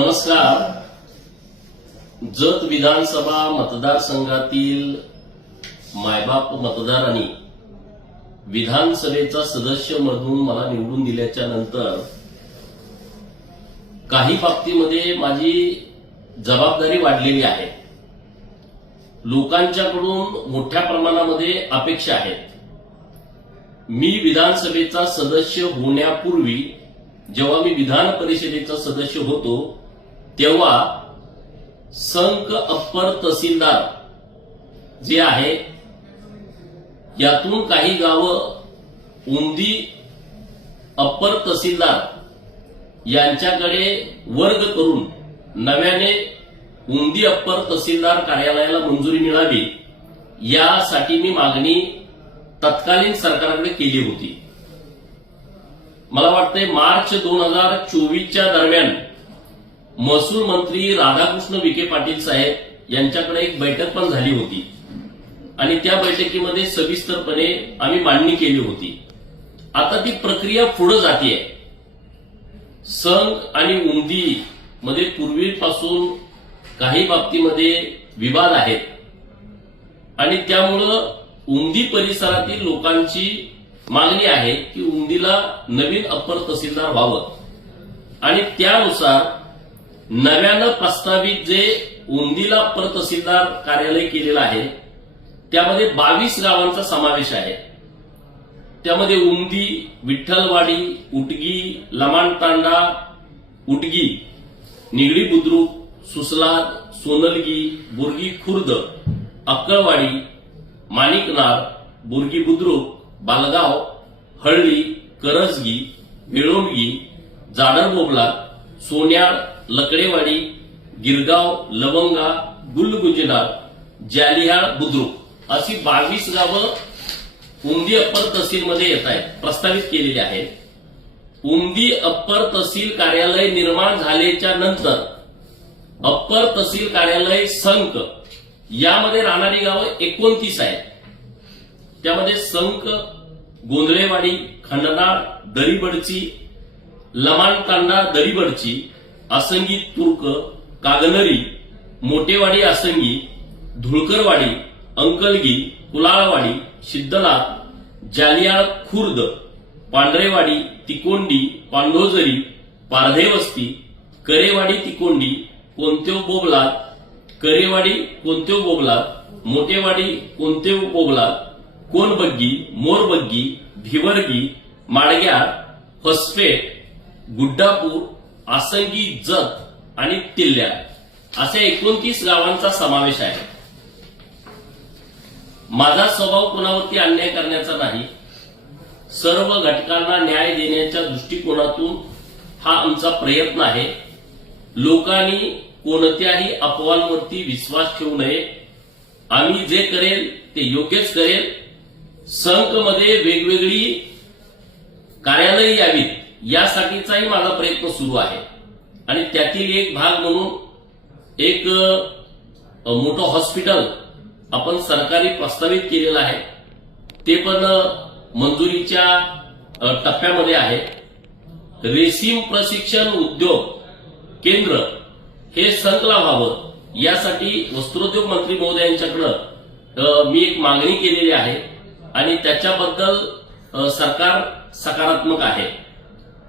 नमस्कार. जत विधानसभा मतदारसंघातील मायबाप मतदारांनी विधानसभेचा सदस्य म्हणून मला निवडून दिल्याच्या नंतर काही बाबतीमध्ये माझी जबाबदारी वाढलेली आहे. लोकांच्याकडून मोठ्या प्रमाणामध्ये अपेक्षा आहेत. मी विधानसभेचा सदस्य होण्यापूर्वी जेव्हा मी विधान परिषदेचा सदस्य होतो तेव्हा संक अप्पर तहसीलदार जे आहे यातून काही गावं उमदी अप्पर तहसीलदार यांच्याकडे वर्ग करून नव्याने उमदी अप्पर तहसीलदार कार्यालयाला मंजुरी मिळावी यासाठी मी मागणी तत्कालीन सरकारकडे केली होती. मला वाटतंय मार्च 2024च्या दरम्यान महसूल मंत्री राधाकृष्ण विखे पाटील साहेब यांच्याकडे एक बैठक पण झाली होती आणि त्या बैठकीमध्ये सविस्तरपणे आम्ही मांडणी केली होती. आता ती प्रक्रिया पुढे जाते. संघ आणि उमदी मध्ये पूर्वीपासून काही बाबतीमध्ये विवाद आहेत आणि त्यामुळं उमदी परिसरातील लोकांची मागणी आहे की उमदीला नवीन अप्पर तहसीलदार व्हावं आणि त्यानुसार नव्यानं प्रस्तावित जे उमदीला अप्पर तहसीलदार कार्यालय केलेलं आहे त्यामध्ये 22 गावांचा समावेश आहे. त्यामध्ये उमदी, विठ्ठलवाडी, उटगी, लमाणतांडा, उटगी, निगडी बुद्रुक, सुसलाद, सोनलगी, बुर्गी खुर्द, अक्कळवाडी, माणिकनार, बुर्गी बुद्रुक, बालगाव, हळली, करजगी, वेळोंडगी, जाडरबोबला, सोन्याळ, लकडेवाडी, गिरगाव, लवंगा, गुलगुंजनार, जालिहाळ, बुद्रुक अशी 22 गावं उमदी अप्पर तहसीलमध्ये येत आहेत, प्रस्तावित केलेली आहेत. उमदी अप्पर तहसील कार्यालय निर्माण झाल्याच्या नंतर अप्पर तहसील कार्यालय संक यामध्ये राहणारी गावं 29 आहेत. त्यामध्ये संक, गोंधळेवाडी, खंडनाळ, दरीबडची, लमाणतांडा, दरीबडची, आसंगी तुर्क, कागनरी, मोटेवाडी आसंगी, धुळकरवाडी, अंकलगी, कुलाळवाडी, सिद्धला, जालियाळ खुर्द, पांढरेवाडी, तिकोंडी, पांडोजरी, पारधेवस्ती, करेवाडी तिकोंडी, कोणतेव बोबला, करेवाडी कोणतेव बोबला, मोटेवाडी कोणतेव बोबला, कोणबग्गी, मोरबग्गी, भिवरगी, माडग्याळ, फसफेट, गुड्डापूर, आसंगी, जत आणि तिल्ल्या असे 29 गावांचा समावेश आहे. माझा स्वभाव कोणावरती अन्याय करण्याचा नाही. सर्व घटकांना न्याय देण्याच्या दृष्टिकोनातून हा आमचा प्रयत्न आहे. लोकांनी कोणत्याही अफवांवरती विश्वास ठेवू नये. आम्ही जे करेल ते योग्यच करेल. संघमध्ये वेगवेगळी कार्यालय यावीत यासाठीचाही माझा प्रयत्न सुरू आहे आणि त्यातील एक भाग म्हणून एक मोठं हॉस्पिटल आपण सरकारी प्रस्तावित केलेलं आहे. ते पण मंजुरीच्या टप्प्यामध्ये आहे. रेशीम प्रशिक्षण उद्योग केंद्र हे संकला व्हावं यासाठी वस्त्रोद्योग मंत्री महोदयांच्याकडे मी एक मागणी केलेली आहे आणि त्याच्याबद्दल सरकार सकारात्मक आहे.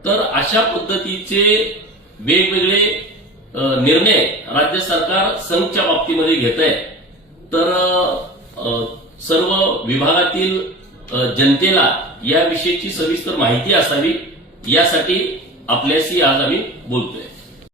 तर अशा पद्धतीचे वेगवेगळे निर्णय राज्य सरकार संघच्या बाबतीमध्ये घेत आहे. तर सर्व विभागातील जनतेला याविषयीची सविस्तर माहिती असावी यासाठी आपल्याशी आज आम्ही बोलतोय.